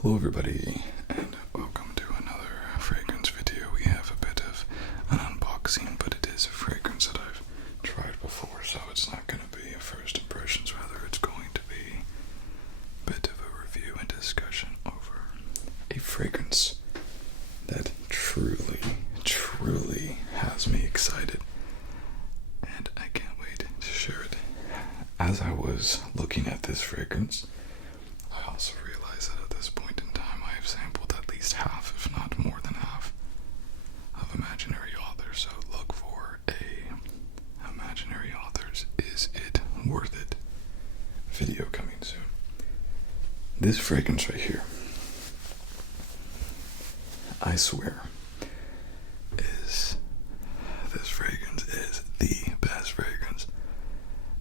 Hello everybody, and welcome to another fragrance video. We have a bit of an unboxing, but it is a fragrance that I've tried before, so it's not going to be a first impressions, rather it's going to be a bit of a review and discussion over a fragrance that truly has me excited, and I can't wait to share it. As I was looking at this fragrance, I also realized that at this point in time I have sampled at least half, if not more than half, of imaginary authors. So look for a imaginary authors Is It Worth It video coming soon. This fragrance right here, I swear, this fragrance is the best fragrance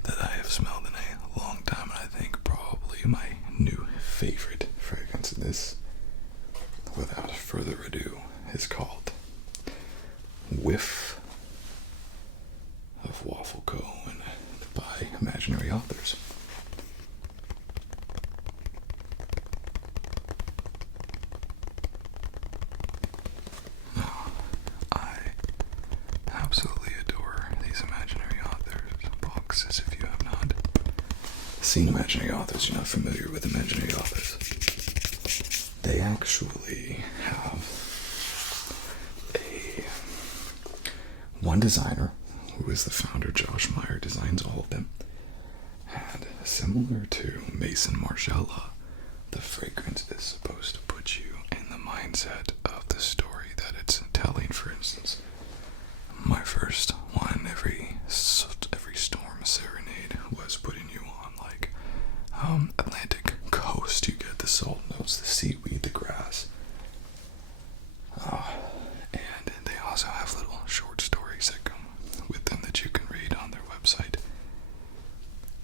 that I have smelled in a long time, and I think probably my new favorite fragrance. This, without further ado, is called Whiff of Waffle Cologne by Imaginary Authors. Now, I absolutely adore these Imaginary Authors boxes. If you have not seen Imaginary Authors, you're not familiar with Imaginary Authors, they actually have one designer who is the founder. Josh Meyer designs all of them, and similar to Mason Margiela, the fragrance is supposed to put you in the mindset of the story that it's telling. For instance, my first one, every storm serenade, was putting you on like Atlantic coast. You get the salt notes, the seaweed, the grass, and they also have little short stories that come with them that you can read on their website.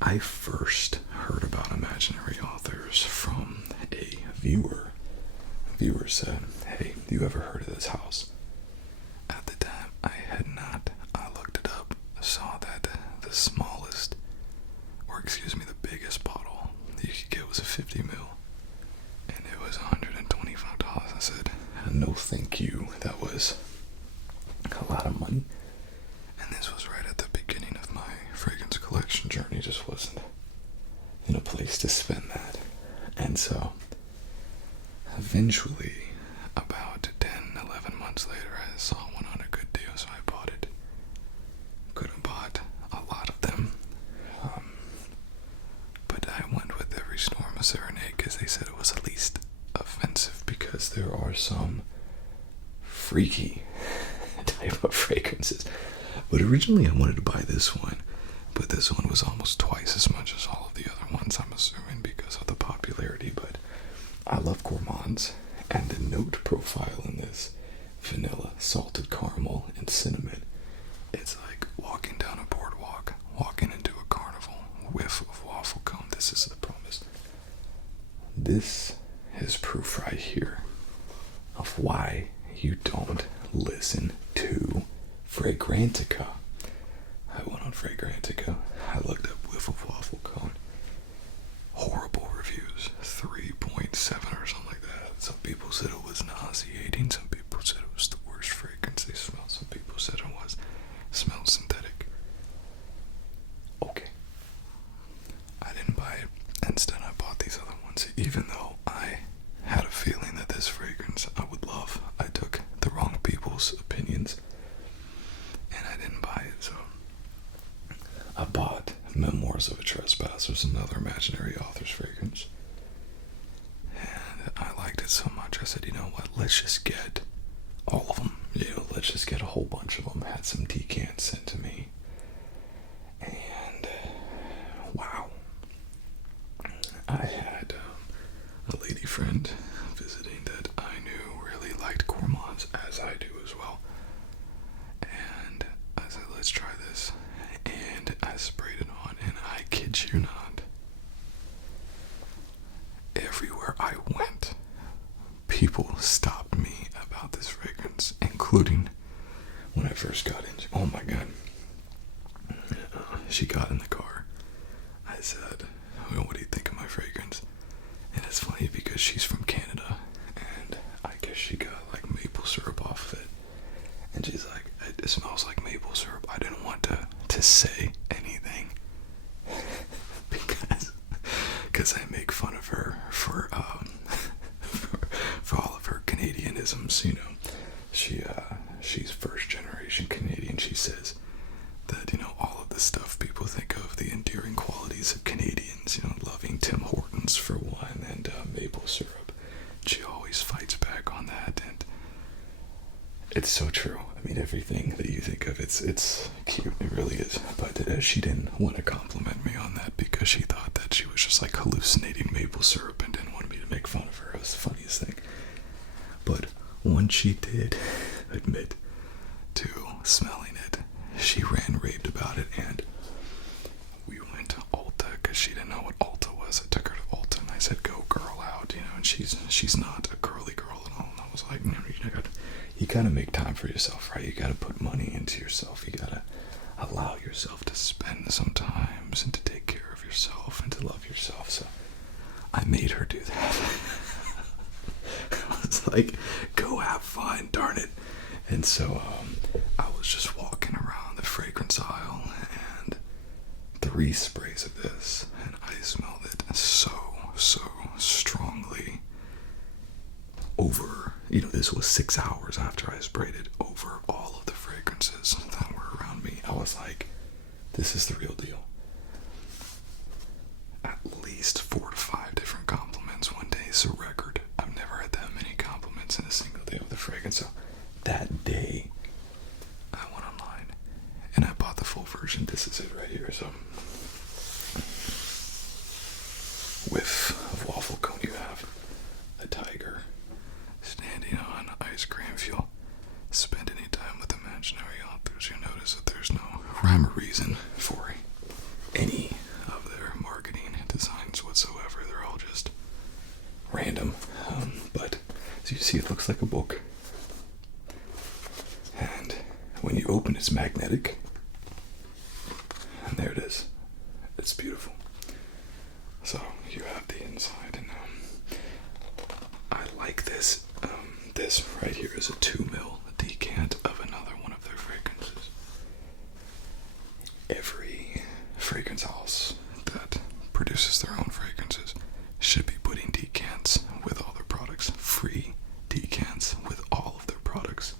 I first heard about Imaginary Authors from a viewer. A viewer said, "Hey, you ever heard of this house?" At the time, I had not. I looked it up, saw that the smallest, or excuse me, the biggest bottle that you could get was a 50 ml, and it was $125. I said, no thank you, that was a lot of money. And this was right at the beginning of my fragrance collection journey. Just wasn't in a place to spend that. And so eventually, about 10-11 months later, I saw one on a good deal, so I bought it. Could have bought a lot of them, but I went with Every Storm a Serenade because they said it was at least offensive, because there are some freaky type of fragrances. But originally I wanted to buy this one, but this one was almost twice as much as all of the other ones, I'm assuming because of the popularity. But I love gourmands, and the note profile in this: vanilla, salted caramel, and cinnamon. It's like walking down a boardwalk, walking into a carnival. Whiff of waffle cone. This is the promise. This is proof right here of why you don't listen to Fragrantica. I went on Fragrantica. I looked up Whiff of Waffle Cone. Horrible reviews. 3.7 or something like that. Some people said it was nauseating. Some people said it was the worst fragrance they smelled. Some people said it smelled synthetic. Okay. I didn't buy it. Instead, I bought these other ones, even though I had a feeling that this fragrance I would love. I took the wrong people's opinions, and I didn't buy it. So I bought Memoirs of a Trespasser, another Imaginary Authors fragrance, and I liked it so much I said, you know what, let's just get all of them. Let's just get a whole bunch of them. Had some decants sent to me, and wow, I had a lady friend visiting that I knew really liked gourmands, as I do as well. And I said, let's try this. And I sprayed it on, and I kid you not, everywhere I went, people stopped me about this fragrance, including when I first got in. Oh my God. She got in the car. I said, well, what do you think of my fragrance? And it's funny because she's from Canada, comes, she's first generation Canadian. She says that, all of the stuff people think of, the endearing qualities of Canadians, loving Tim Hortons for one, and maple syrup. She always fights back on that, and it's so true. I mean, everything that you think of, it's cute. It really is. But she didn't want to compliment me on that because she thought that she was just like hallucinating maple syrup and didn't want me to make fun of her. It was the funniest thing. But once she did admit to smelling it, she raved about it, and we went to Ulta because she didn't know what Ulta was. I took her to Ulta and I said, "Go girl out," and she's not a girly girl at all. And I was like, you gotta make time for yourself, right? You gotta put money into yourself. You gotta allow yourself to spend sometimes and to take care of yourself and to love yourself. So I made her do that. I was like, go have fun, darn it. And so I was just walking around the fragrance aisle, and 3 sprays of this, and I smelled it so strongly over, this was 6 hours after I sprayed it, over all of the fragrances that were around me. I was like, this is the real deal. At least 4 to 5 different compliments one day is a record. I've never had that many compliments in a single day with the fragrance. So that day, I went online and I bought the full version. This is it right here. So, Whiff of Waffle cone. You have a tiger standing on ice cream. If you'll spend any time with imaginary authors, you'll notice that there's no rhyme or reason for any of their marketing designs whatsoever. They're all just random. But as you see, it looks like a book. And when you open, it's magnetic. And there it is. It's beautiful. So you have the inside, and I like this. This right here is a 2 ml decant of another one of their fragrances. Every fragrance house that produces their own fragrances should be putting decants with all their products. Free decants with all of their products.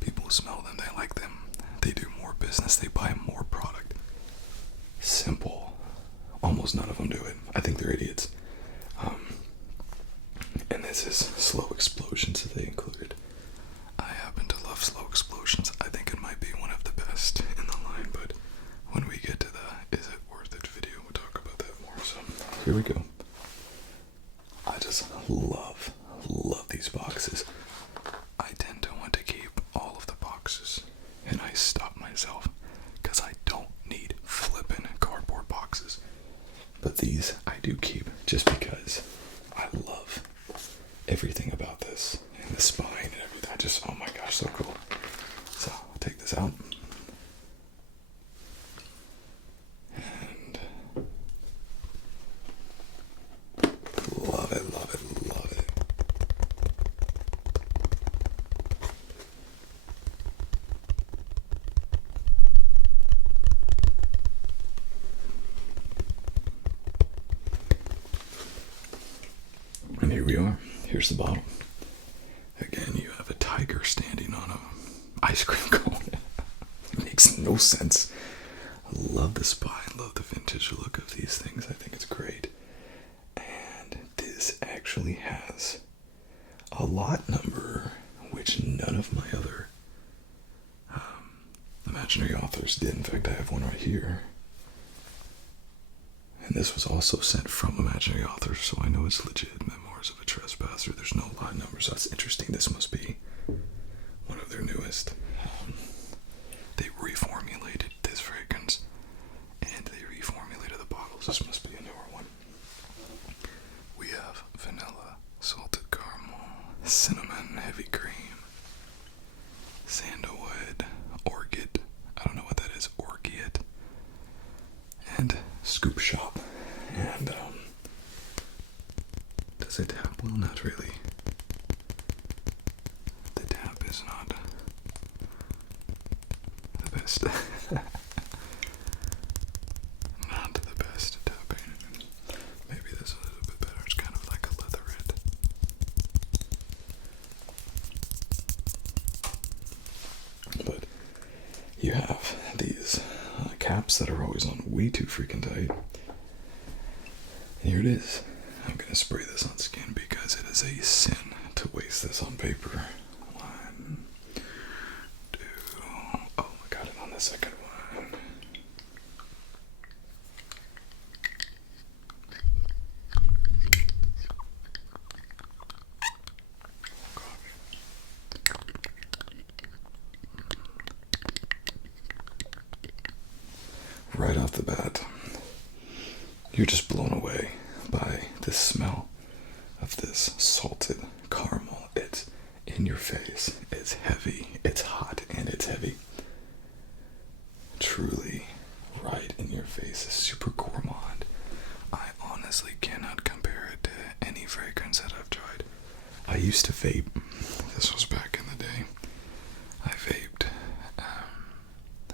People smell them, they like them, they do more business, they buy more product. Simple. Almost none of them do it. I think they're idiots. And this is Slow Explosions that they included. I happen to love Slow Explosions. I think it might be one of the best in the line, but when we get to the Is It Worth It video, we'll talk about that more. So here we go. I just love these boxes. I tend to want to keep all of the boxes, and I stop myself because I don't need flippin' cardboard boxes. But these I do keep just because I love everything about this, and the spine and everything. Oh my gosh, so cool. So I'll take this out. And love it. And here we are. Here's the bottle. Again, you have a tiger standing on an ice cream cone. It makes no sense. I love the spine, love the vintage look of these things. I think it's great. And this actually has a lot number, which none of my other imaginary authors did. In fact, I have one right here. And this was also sent from imaginary authors, so I know it's legit. Memoirs of a Trespasser. There's no lot numbers, so that's interesting. This must be one of their newest. They reformulated this fragrance, and they reformulated the bottles. This must be a newer one. We have vanilla, salted caramel, cinnamon, heavy cream, sandalwood, orchid. I don't know what that is. Orchid. And Scoop Shop. And does it tap? Well, not really. The tap is not the best. Not the best tapping. Maybe this is a little bit better. It's kind of like a leatherette. you have these caps that are always on way too freaking tight. Here it is. I'm going to spray this on skin because it is a sin to waste this on paper. 1, 2, oh, I got it on the second one. Right off the bat, you're just blown away by the smell of this salted caramel. It's in your face, it's heavy, it's hot, and it's heavy. Truly right in your face, it's super gourmand. I honestly cannot compare it to any fragrance that I've tried. I used to vape. This was back in the day. I vaped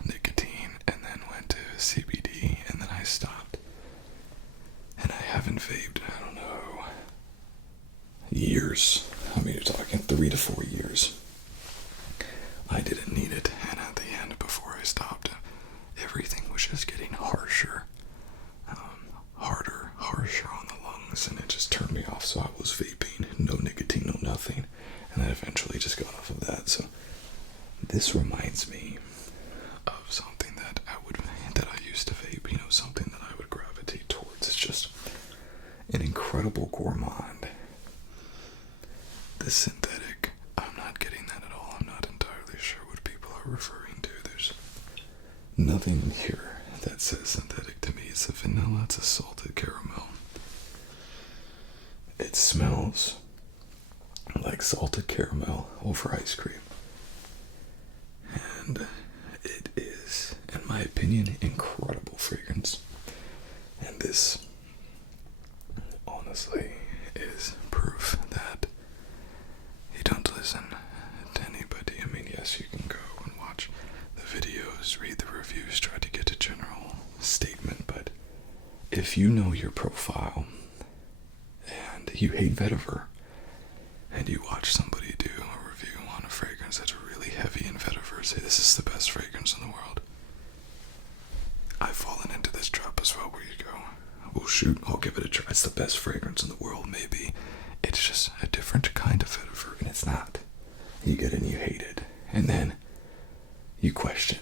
nicotine and then went to CBD and then I stopped. And I haven't vaped, I don't know, years. I mean, you're talking 3 to 4 years. I didn't need it, and at the end, before I stopped, everything was just getting harsher, harder, harsher on the lungs, and it just turned me off. So I was vaping, no nicotine, no nothing, and I eventually just got off of that. So this reminds me of something that I used to vape, you know, something that I would gravitate towards. It's just an incredible gourmand. The synthetic, I'm not getting that at all. I'm not entirely sure what people are referring to. There's nothing in here that says synthetic to me. It's a vanilla, it's a salted caramel. It smells like salted caramel over ice cream. And it is, in my opinion, incredible fragrance. And this, honestly, is proof that you don't listen to anybody. I mean, yes, you can go and watch the videos, read the reviews, try to get a general statement, but if you know your profile and you hate vetiver and you watch somebody do a review on a fragrance that's really heavy in vetiver, say this is the best fragrance in the world, I've fallen into this trap as well, where you go, well shoot, I'll give it a try, it's the best fragrance in the world. Maybe it's just a different kind of vetiver, and it's not. You get it and you hate it, and then you question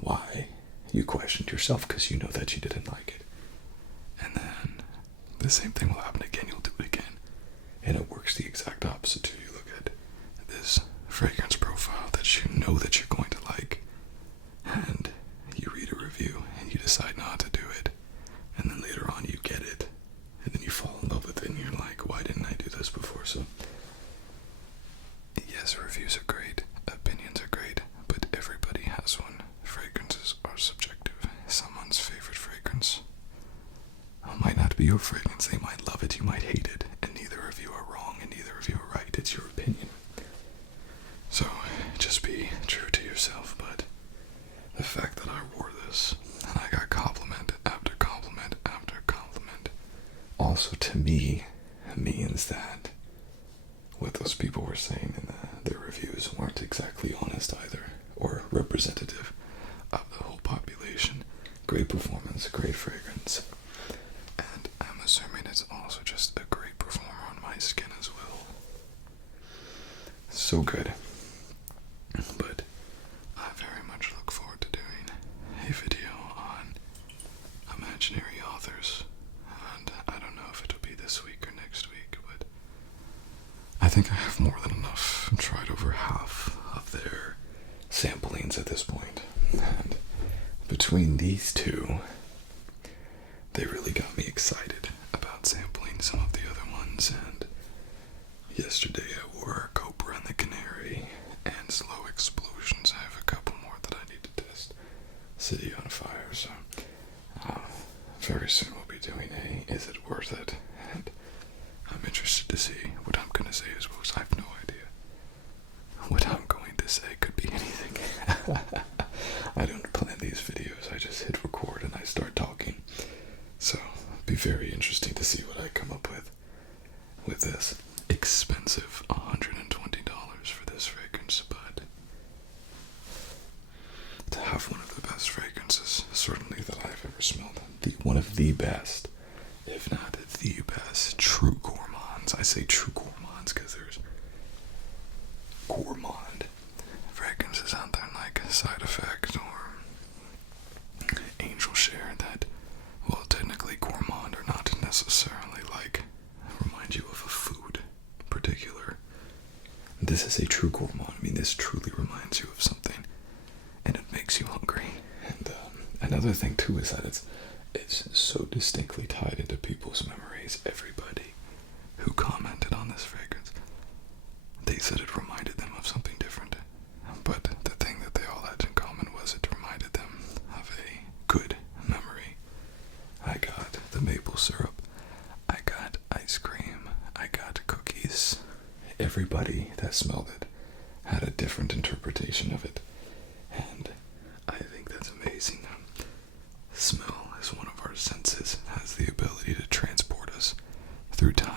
why. You questioned yourself because you know that you didn't like it, and then the same thing will happen again. You'll do it again, and it works the exact opposite too. You look at this fragrance profile that you know that you're going to like, and you read a review and you decide not to do it, and then later on you get it, and then you fall in love with it and you're like, why didn't I do this before? So yes, reviews are great, opinions are great, but everybody has one. Fragrances are subjective. Someone's favorite fragrance might not be your fragrance. They might love it, you might hate it, and neither of you are wrong and neither of you are right. It's your opinion. So just be true to yourself. But the fact that I wore this and I got compliment after compliment after compliment also to me means that what those people were saying in their reviews weren't exactly honest either, or representative of the whole population. Great performance, great fragrance, and I'm assuming it's also just a great performer on my skin as well. So good. But I very much look forward to doing a video on imaginary authors, and I don't know if it'll be this week or next week, but I think I have more than enough. I've tried over half of their samplings at this point, and between these two, they really got me excited about sampling some of the other ones. And yesterday I wore Cobra and the Canary and Slow Explosions. I have a couple more that I need to test. City on Fire, so very soon we'll be doing a Is It Worth It? And I'm interested to see what I'm going to say as well, because I have no idea. What I'm going to say could be anything. I don't plan these videos, I just hit record and I start talking. So it'll be very interesting to see what I come up with this. Expensive, $120 for this fragrance, but to have smelled. One of the best, if not the best, true gourmands. I say true gourmands because there's gourmand fragrances out there like Side Effect or Angel Share that, well, technically gourmand are not necessarily like remind you of a food particular. This is a true gourmand. I mean, this truly reminds you of something, and it makes you hungry. And another thing too is that it's so distinctly tied into people's memories. Everybody who commented on this fragrance, they said it reminded them of something different. But the thing that they all had in common was it reminded them of a good memory. I got the maple syrup. I got ice cream. I got cookies. Everybody that smelled it had a different interpretation of it. And I think that's amazing. Smell is one of our senses, has the ability to transport us through time